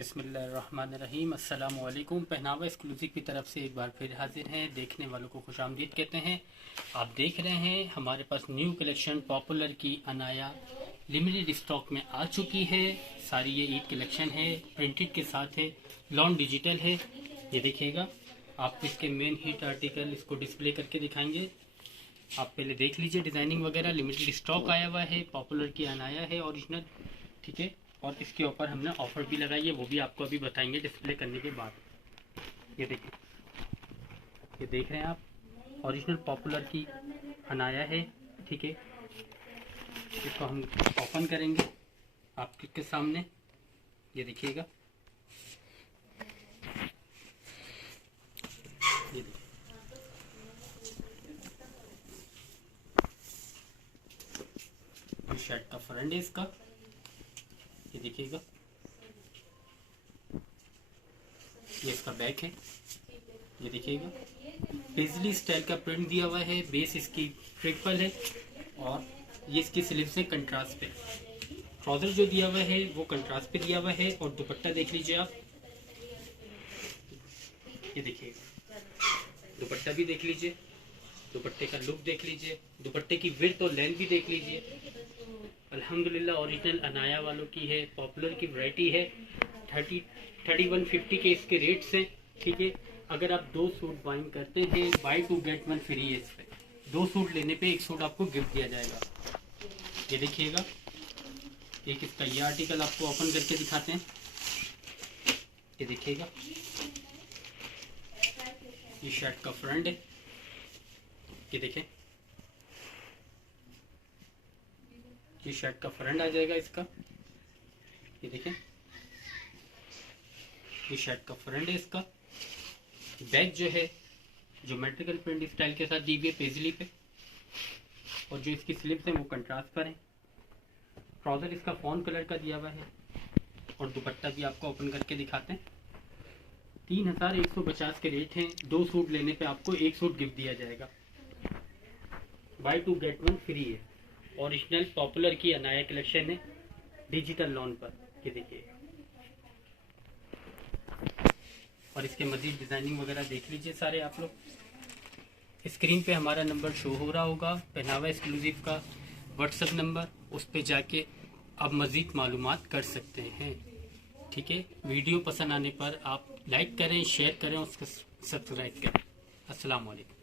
बिस्मिल्लाहिर्रहमानिर्रहीम। अस्सलामु अलैकुम। पहनावा एक्सक्लूसिव की तरफ से एक बार फिर हाजिर हैं। देखने वालों को खुशामदीद कहते हैं। आप देख रहे हैं हमारे पास न्यू कलेक्शन पॉपुलर की अनाया लिमिटेड स्टॉक में आ चुकी है। सारी ये ईद कलेक्शन है, प्रिंटेड के साथ है, लॉन डिजिटल है। ये देखिएगा, आप इसके मेन हिट आर्टिकल इसको डिस्प्ले करके दिखाएंगे। आप पहले देख लीजिए डिजाइनिंग वगैरह। लिमिटेड स्टॉक आया हुआ है, पॉपुलर की अनाया है ओरिजिनल, ठीक है। और इसके ऊपर हमने ऑफर भी लगाई है, वो भी आपको अभी बताएंगे डिस्प्ले करने के बाद। ये देखिए, ये देख रहे हैं आप, ओरिजिनल पॉपुलर की अनाया है, ठीक है। इसको हम ओपन करेंगे आपके सामने। ये देखिएगा, ये देखिए, शर्ट का फ्रंट है इसका। ये देखिएगा, ये इसका बैक है। ये देखिएगा, पेजली स्टाइल का प्रिंट दिया हुआ है। बेस इसकी ट्रिपल है और ये इसकी स्लीव्स है कंट्रास्ट पे। ट्राउजर जो दिया हुआ है वो कंट्रास्ट पे दिया हुआ है। और दुपट्टा देख लीजिए आप, ये देखिएगा, दुपट्टा भी देख लीजिए, दुपट्टे का लुक देख लीजिए, दुपट्टे की विड्थ और लेंथ भी देख लीजिए। अल्हम्दुलिल्लाह ओरिजिनल अनाया वालों की है, पॉपुलर की वैरायटी है। 3150 के इसके रेट्स हैं, ठीक है। अगर आप 2 सूट बाइंग करते हैं, बाय 2 गेट 1 फ्री है। इस पे 2 सूट लेने पे 1 सूट आपको गिफ्ट दिया जाएगा। ये देखिएगा, एक इसका ये आर्टिकल आपको ओपन करके दिखाते हैं। ये देखिएगा, ये शर्ट का फ्रंट है। ये देखें, ये शर्ट का फ्रंट आ जाएगा इसका। ये देखें, ये शर्ट का फ्रंट है इसका। बैक जो है ज्योमेट्रिकल प्रिंट स्टाइल के साथ दी हुई है पेजली पे। और जो इसकी स्लीव्स हैं वो कंट्रास्ट पर है। ट्राउजर इसका फॉन कलर का दिया हुआ है। और दुपट्टा भी आपको ओपन करके दिखाते हैं। 3150 के रेट हैं। 2 सूट लेने पे आपको 1 सूट गिफ्ट दिया जाएगा। बाय 2 गेट 1 फ्री है। ओरिजिनल पॉपुलर की अनाया कलेक्शन है, डिजिटल लॉन पर। ये देखिए, और इसके मजीद डिजाइनिंग वगैरह देख लीजिए सारे आप लोग। स्क्रीन पे हमारा नंबर शो हो रहा होगा, पहनावा एक्सक्लूसिव का व्हाट्सएप नंबर। उस पे जाके आप मजीद मालूमात कर सकते हैं, ठीक है। वीडियो पसंद आने पर आप लाइक करें, शेयर करें, उसको सब्सक्राइब करें। अस्सलाम वालेकुम।